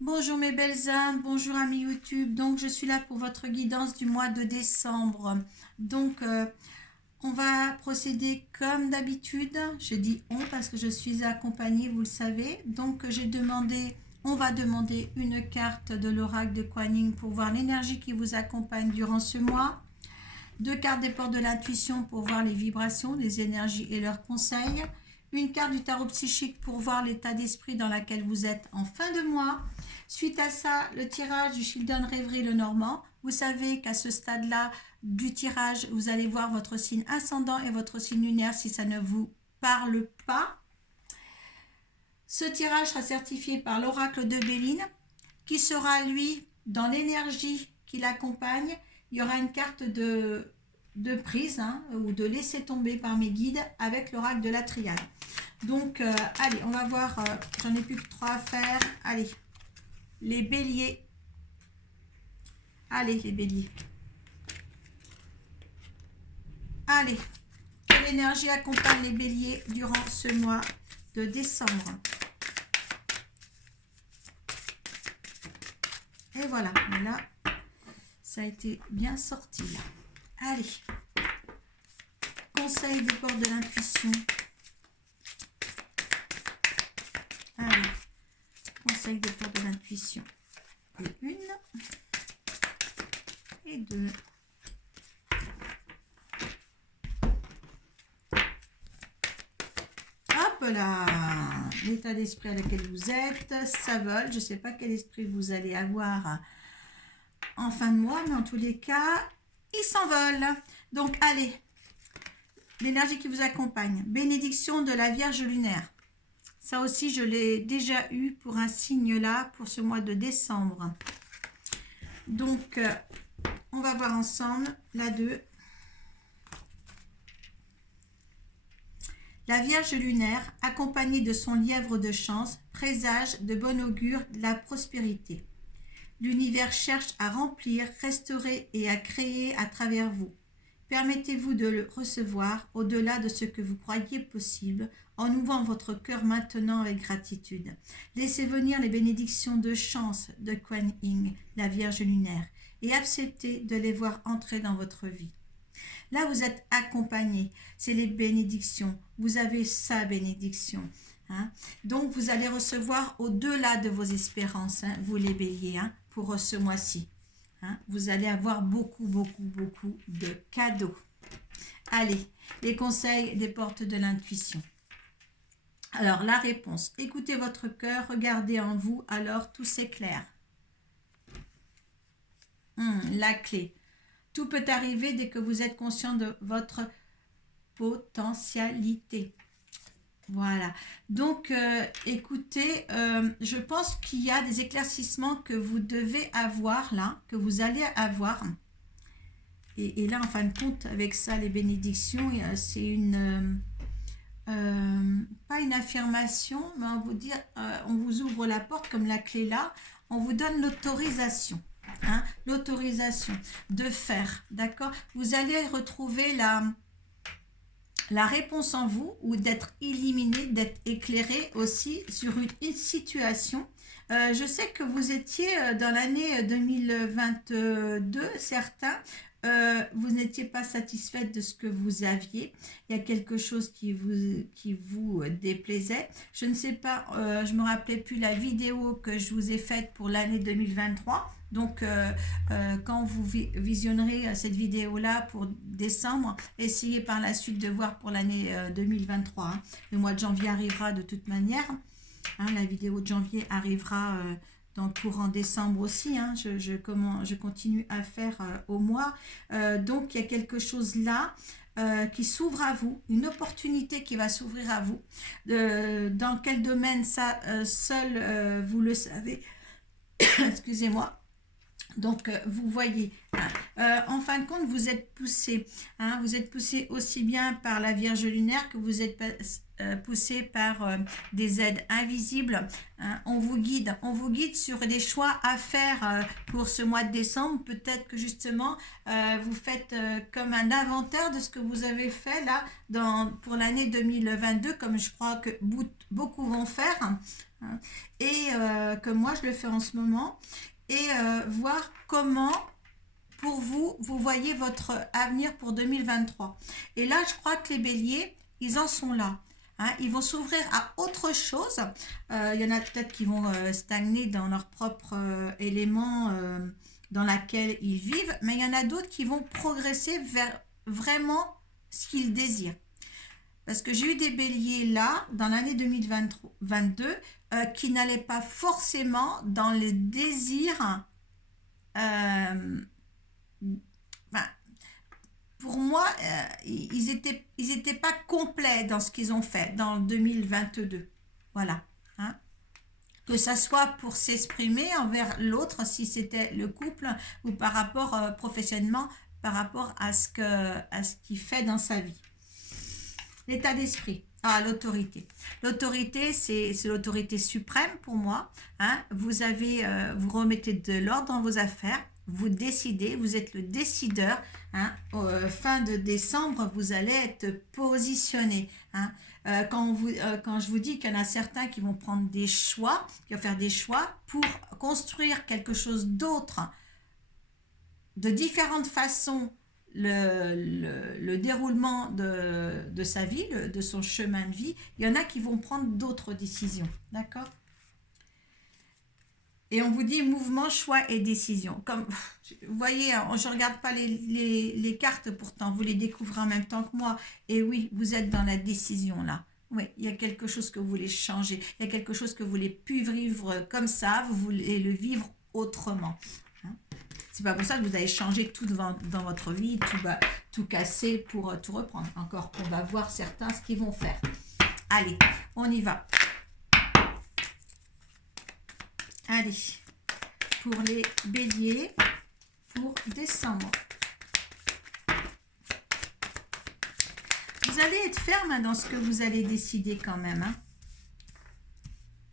Bonjour mes belles âmes, bonjour amis YouTube. Donc je suis là pour votre guidance du mois de décembre. Donc on va procéder comme d'habitude. Je dis on parce que je suis accompagnée, vous le savez. Donc on va demander une carte de l'oracle de Kuan Yin pour voir l'énergie qui vous accompagne durant ce mois. Deux cartes des portes de l'intuition pour voir les vibrations, les énergies et leurs conseils. Une carte du tarot psychique pour voir l'état d'esprit dans lequel vous êtes en fin de mois. Suite à ça, le tirage du Children Rêverie le Normand. Vous savez qu'à ce stade-là du tirage, vous allez voir votre signe ascendant et votre signe lunaire si ça ne vous parle pas. Ce tirage sera certifié par l'oracle de Béline, qui sera, lui, dans l'énergie qui l'accompagne. Il y aura une carte de prise ou de laisser tomber par mes guides avec l'oracle de la triade. Donc, allez, on va voir. J'en ai plus que 3 à faire. Allez, les béliers. Allez, les béliers. Allez, quelle énergie accompagne les béliers durant ce mois de décembre? Et voilà, là, ça a été bien sorti. Là. Allez, conseil des portes de l'intuition. Allez, conseil des portes de l'intuition. Et une, et deux. Hop là, l'état d'esprit à lequel vous êtes, ça vole. Je ne sais pas quel esprit vous allez avoir en fin de mois, mais en tous les cas, il s'envole. Donc, allez, l'énergie qui vous accompagne. Bénédiction de la Vierge lunaire. Ça aussi, je l'ai déjà eu pour un signe là, pour ce mois de décembre. Donc, on va voir ensemble la 2. La Vierge lunaire, accompagnée de son lièvre de chance, présage de bon augure de la prospérité. L'univers cherche à remplir, restaurer et à créer à travers vous. Permettez-vous de le recevoir au-delà de ce que vous croyez possible en ouvrant votre cœur maintenant avec gratitude. Laissez venir les bénédictions de chance de Kuan Yin, la Vierge lunaire, et acceptez de les voir entrer dans votre vie. Là, vous êtes accompagné. C'est les bénédictions. Vous avez sa bénédiction. Donc, vous allez recevoir au-delà de vos espérances, vous les béliers, pour ce mois-ci. Vous allez avoir beaucoup de cadeaux. Allez, les conseils des portes de l'intuition. Alors, la réponse. Écoutez votre cœur, regardez en vous, alors tout s'éclaire. La clé. Tout peut arriver dès que vous êtes conscient de votre potentialité. Voilà. Donc, écoutez, je pense qu'il y a des éclaircissements que vous devez avoir là, que vous allez avoir. Et là, en fin de compte, avec ça, les bénédictions, c'est une... pas une affirmation, mais on vous ouvre la porte comme la clé là, on vous donne l'autorisation. L'autorisation de faire, d'accord? Vous allez retrouver la réponse en vous ou d'être illuminé, d'être éclairé aussi sur une situation. Je sais que vous étiez dans l'année 2022, certains, vous n'étiez pas satisfaite de ce que vous aviez. Il y a quelque chose qui vous déplaisait. Je ne sais pas, je ne me rappelais plus la vidéo que je vous ai faite pour l'année 2023. Donc, quand vous visionnerez cette vidéo-là pour décembre, essayez par la suite de voir pour l'année 2023. Le mois de janvier arrivera de toute manière. La vidéo de janvier arrivera dans le courant décembre aussi. Je continue à faire au mois. Donc, il y a quelque chose là qui s'ouvre à vous, une opportunité qui va s'ouvrir à vous. Dans quel domaine ça, seul vous le savez. Excusez-moi. Donc, vous voyez, en fin de compte, vous êtes poussé. Vous êtes poussé aussi bien par la Vierge lunaire que vous êtes poussé par des aides invisibles. On vous guide sur des choix à faire pour ce mois de décembre. Peut-être que justement, vous faites comme un inventaire de ce que vous avez fait là pour l'année 2022, comme je crois que beaucoup vont faire. hein, et que moi je le fais en ce moment, et voir comment pour vous, vous voyez votre avenir pour 2023. Et là, je crois que les béliers, ils en sont là. Hein, ils vont s'ouvrir à autre chose. Il y en a peut-être qui vont stagner dans leur propre élément dans lequel ils vivent, mais il y en a d'autres qui vont progresser vers vraiment ce qu'ils désirent. Parce que j'ai eu des béliers là, dans l'année 2022, qui n'allaient pas forcément dans les désirs. Enfin, pour moi, ils étaient pas complets dans ce qu'ils ont fait dans 2022. Voilà. Hein. Que ça soit pour s'exprimer envers l'autre, si c'était le couple, ou par rapport professionnellement, par rapport à ce qu'il fait dans sa vie. L'état d'esprit. Ah, l'autorité. L'autorité, c'est l'autorité suprême pour moi. Hein. Vous remettez de l'ordre dans vos affaires. Vous décidez, vous êtes le décideur. Hein. Fin de décembre, vous allez être positionné. Hein. Quand je vous dis qu'il y en a certains qui vont prendre des choix, qui vont faire des choix pour construire quelque chose d'autre, de différentes façons, le déroulement de sa vie, de son chemin de vie, il y en a qui vont prendre d'autres décisions. D'accord ? Et on vous dit mouvement, choix et décision. Comme, vous voyez, je ne regarde pas les cartes pourtant, vous les découvrez en même temps que moi. Et oui, vous êtes dans la décision là. Oui, il y a quelque chose que vous voulez changer. Il y a quelque chose que vous voulez plus vivre comme ça, vous voulez le vivre autrement. Hein. C'est pas pour ça que vous allez changer tout dans votre vie, tout casser pour tout reprendre. Encore, on va voir certains ce qu'ils vont faire. Allez, on y va. Allez, pour les béliers, pour décembre. Vous allez être ferme dans ce que vous allez décider quand même. Hein.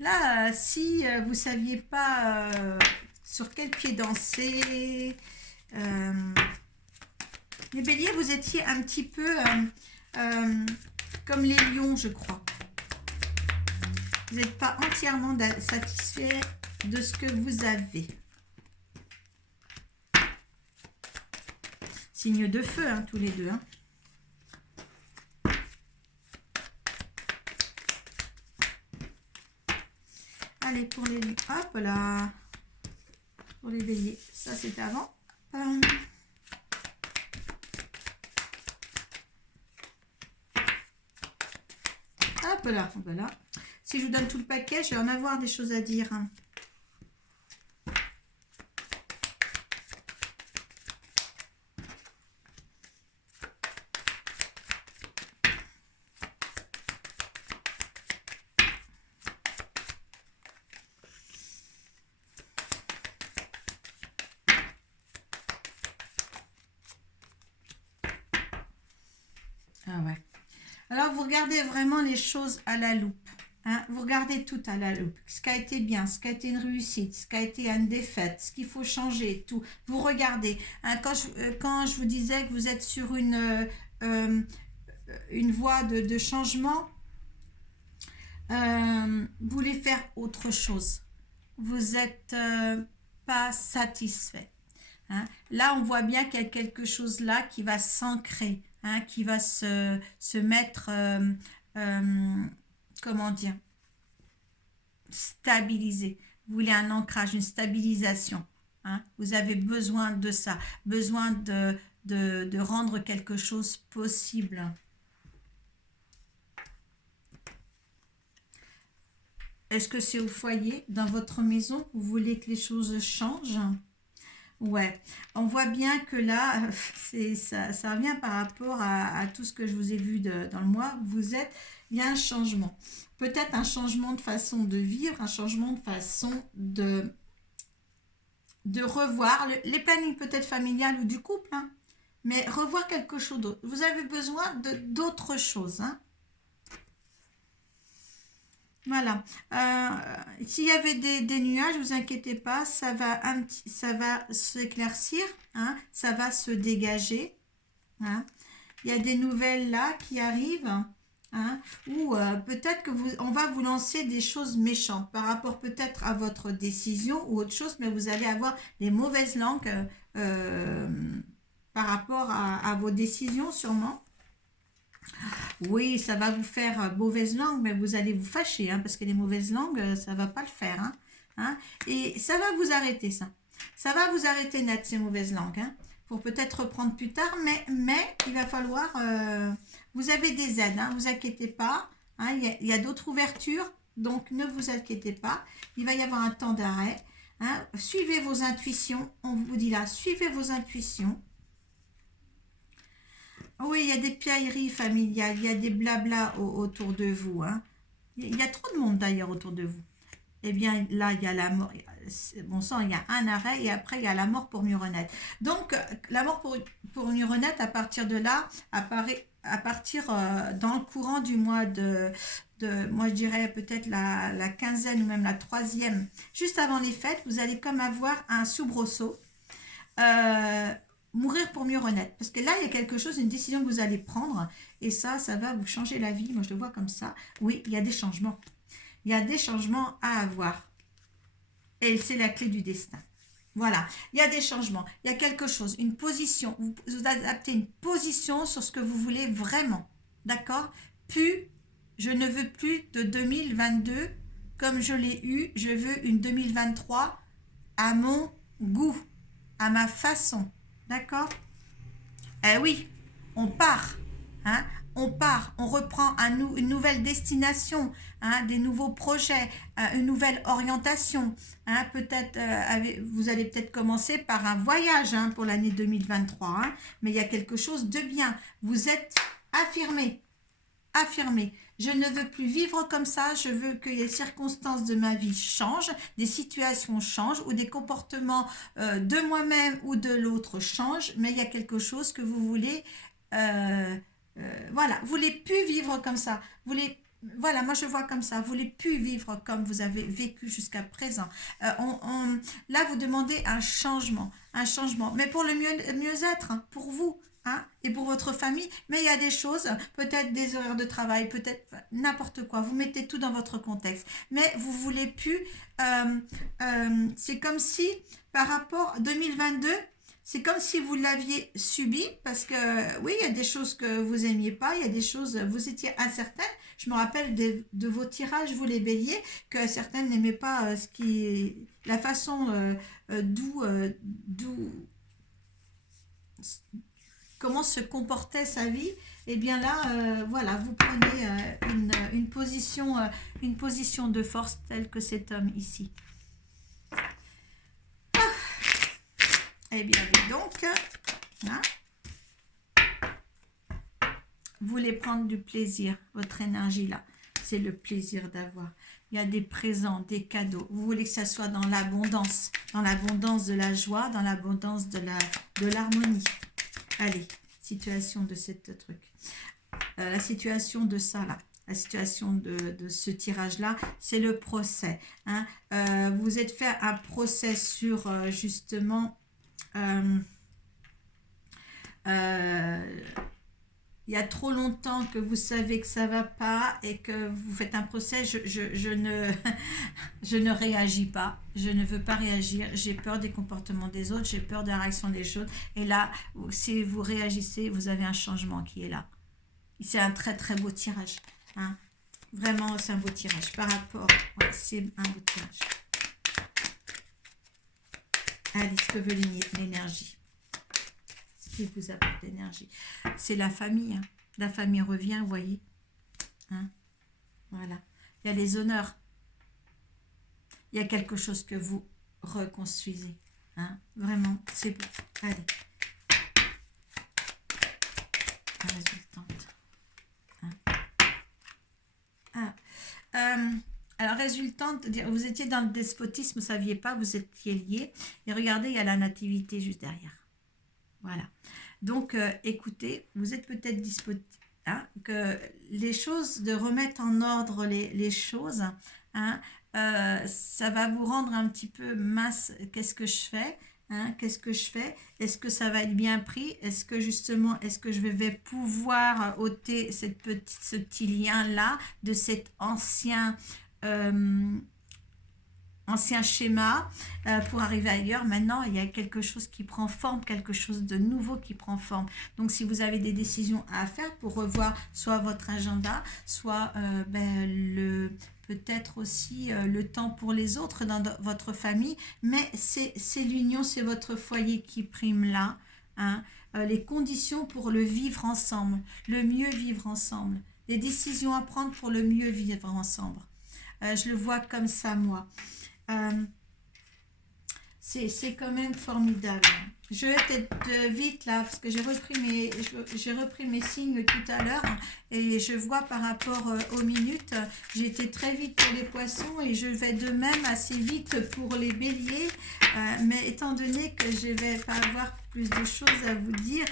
Là, si vous ne saviez pas sur quel pied danser, les béliers, vous étiez un petit peu comme les lions, je crois. Vous n'êtes pas entièrement satisfait de ce que vous avez. Signe de feu, hein, tous les deux. Hein. Allez, pour les... Hop là. Pour les béliers. Ça, c'était avant. Hop là. Voilà. Si je vous donne tout le paquet, je vais en avoir des choses à dire. Hein. Ah ouais. Alors, vous regardez vraiment les choses à la loupe. Hein, vous regardez tout à la loupe. Ce qui a été bien, ce qui a été une réussite, ce qui a été une défaite, ce qu'il faut changer, tout. Vous regardez. Hein, quand je vous disais que vous êtes sur une voie de changement, vous voulez faire autre chose. Vous n'êtes pas satisfait. Hein. Là, on voit bien qu'il y a quelque chose là qui va s'ancrer, hein, qui va se mettre, comment dire, stabiliser. Vous voulez un ancrage, une stabilisation. Hein. Vous avez besoin de ça, besoin de rendre quelque chose possible. Est-ce que c'est au foyer, dans votre maison, vous voulez que les choses changent ? Ouais, on voit bien que là, ça revient par rapport à tout ce que je vous ai vu dans le mois. Il y a un changement. Peut-être un changement de façon de vivre, un changement de façon de revoir les plannings peut-être familiales ou du couple, hein, mais revoir quelque chose d'autre. Vous avez besoin d'autre chose, hein. Voilà. S'il y avait des nuages, ne vous inquiétez pas, ça va s'éclaircir, hein, ça va se dégager. Hein. Il y a des nouvelles là qui arrivent. hein, ou peut-être que on va vous lancer des choses méchantes par rapport peut-être à votre décision ou autre chose, mais vous allez avoir des mauvaises langues euh, par rapport à vos décisions sûrement. Oui, ça va vous faire mauvaise langue, mais vous allez vous fâcher, hein, parce que les mauvaises langues, ça va pas le faire. Hein. Et ça va vous arrêter, ça. Ça va vous arrêter net, ces mauvaises langues, hein, pour peut-être reprendre plus tard, mais il va falloir... vous avez des aides, hein, vous inquiétez pas. Hein, il y a d'autres ouvertures, donc ne vous inquiétez pas. Il va y avoir un temps d'arrêt. Hein. Suivez vos intuitions, on vous dit là, suivez vos intuitions. Oui, il y a des piailleries familiales, il y a des blabla autour de vous. Hein. Il y a trop de monde d'ailleurs autour de vous. Eh bien, là, il y a la mort. Bon sang, il y a un arrêt et après, il y a la mort pour mieux renaître. Donc, la mort pour mieux renaître, à partir de là, apparaît à partir dans le courant du mois moi je dirais peut-être la quinzaine ou même la troisième, juste avant les fêtes, vous allez comme avoir un soubresaut. Euh, Mourir pour mieux renaître. Parce que là, il y a quelque chose, une décision que vous allez prendre, et ça va vous changer la vie. Moi, je le vois comme ça. Oui, il y a des changements. Il y a des changements à avoir. Et c'est la clé du destin. Voilà, il y a des changements. Il y a quelque chose, une position. Vous adaptez une position sur ce que vous voulez vraiment. D'accord? Je ne veux plus de 2022 comme je l'ai eu. Je veux une 2023 à mon goût, à ma façon. D'accord? Eh oui, on part. Hein? On part, on reprend une nouvelle destination, hein, des nouveaux projets, une nouvelle orientation. Hein, peut-être, vous allez peut-être commencer par un voyage, hein, pour l'année 2023, hein, mais il y a quelque chose de bien. Vous êtes affirmé, affirmé. Je ne veux plus vivre comme ça, je veux que les circonstances de ma vie changent, des situations changent ou des comportements de moi-même ou de l'autre changent, mais il y a quelque chose que vous voulez, voilà, vous voulez plus vivre comme ça, voilà, moi je vois comme ça, vous voulez plus vivre comme vous avez vécu jusqu'à présent. Là, vous demandez un changement, mais pour le mieux-être, hein, pour vous. Hein, et pour votre famille, mais il y a des choses, peut-être des horaires de travail, peut-être n'importe quoi, vous mettez tout dans votre contexte, mais vous voulez plus, c'est comme si par rapport à 2022, c'est comme si vous l'aviez subi, parce que oui, il y a des choses que vous aimiez pas, il y a des choses, vous étiez incertaine, je me rappelle de vos tirages, vous les béliers, que certaines n'aimaient pas la façon d'où comment se comportait sa vie, et bien là, voilà, vous prenez une position de force telle que cet homme ici. Eh bien, donc, hein, vous voulez prendre du plaisir, votre énergie là, c'est le plaisir d'avoir. Il y a des présents, des cadeaux. Vous voulez que ça soit dans l'abondance de la joie, dans l'abondance de l'harmonie. Allez, situation de ce truc. La situation de ça là. La situation de ce tirage-là, c'est le procès. Hein. Vous êtes fait un procès sur justement... il y a trop longtemps que vous savez que ça ne va pas et que vous faites un procès, je ne réagis pas, je ne veux pas réagir, j'ai peur des comportements des autres, j'ai peur de la réaction des choses. Et là, si vous réagissez, vous avez un changement qui est là. C'est un très très beau tirage. Hein. Vraiment, c'est un beau tirage. Par rapport, ouais, c'est un beau tirage. Allez, ce que veut l'énergie. Qui vous apporte l'énergie. C'est la famille. Hein. La famille revient, vous voyez. Hein, voilà. Il y a les honneurs. Il y a quelque chose que vous reconstruisez. Hein. Vraiment, c'est beau. Allez. La résultante. Hein. Alors, résultante, vous étiez dans le despotisme, vous ne saviez pas, vous étiez liés. Et regardez, il y a la nativité juste derrière. Voilà. Donc, écoutez, vous êtes peut-être disponible, hein, que les choses, de remettre en ordre les choses, hein, ça va vous rendre un petit peu mince, qu'est-ce que je fais? Hein, qu'est-ce que je fais? Est-ce que ça va être bien pris? Est-ce que justement, est-ce que je vais pouvoir ôter ce petit lien-là de cet ancien schéma pour arriver ailleurs? Maintenant, il y a quelque chose qui prend forme, quelque chose de nouveau qui prend forme. Donc, si vous avez des décisions à faire pour revoir soit votre agenda, soit peut-être aussi le temps pour les autres dans votre famille, mais c'est l'union, c'est votre foyer qui prime là, hein. Les conditions pour le vivre ensemble, le mieux vivre ensemble, les décisions à prendre pour le mieux vivre ensemble. Je le vois comme ça, moi. C'est quand même formidable. Je vais peut-être vite là, parce que j'ai repris mes signes tout à l'heure, et je vois par rapport aux minutes, j'ai été très vite pour les poissons et je vais de même assez vite pour les béliers, mais étant donné que je vais pas avoir plus de choses à vous dire,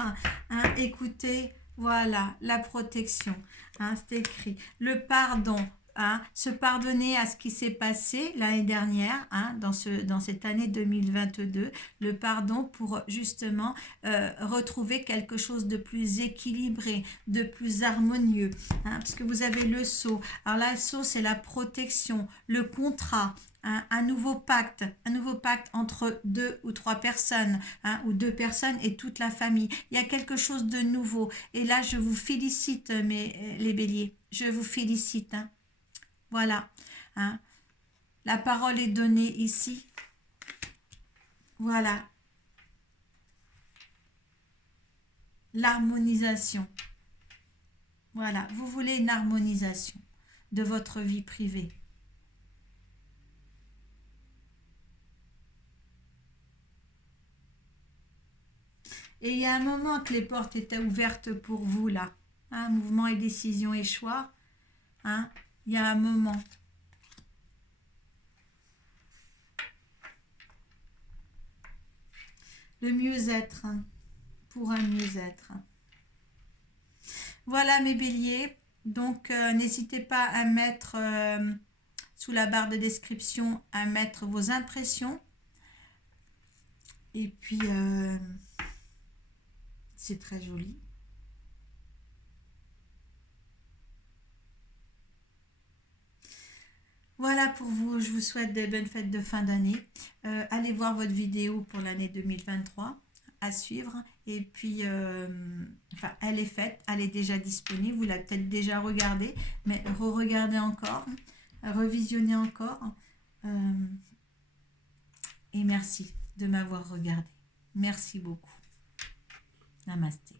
hein, écoutez, voilà, la protection, hein, c'est écrit, le pardon. Hein, se pardonner à ce qui s'est passé l'année dernière, hein, dans cette année 2022, le pardon pour justement retrouver quelque chose de plus équilibré, de plus harmonieux, hein, parce que vous avez le sceau. Alors là, le sceau, c'est la protection, le contrat, hein, un nouveau pacte entre 2 ou 3 personnes, hein, ou 2 personnes et toute la famille. Il y a quelque chose de nouveau. Et là, je vous félicite, les béliers. Je vous félicite, hein. Voilà, hein. La parole est donnée ici. Voilà, l'harmonisation. Voilà, vous voulez une harmonisation de votre vie privée. Et il y a un moment que les portes étaient ouvertes pour vous là, hein, mouvement et décision et choix, hein, il y a un moment. Le mieux-être, hein, pour un mieux-être. Voilà mes béliers, donc n'hésitez pas à mettre sous la barre de description, à mettre vos impressions. Et puis, c'est très joli. Voilà pour vous, je vous souhaite de bonnes fêtes de fin d'année. Allez voir votre vidéo pour l'année 2023 à suivre. Et puis, enfin, elle est faite, elle est déjà disponible. Vous l'avez peut-être déjà regardée, mais re-regardez encore, revisionnez encore. Et merci de m'avoir regardé. Merci beaucoup. Namasté.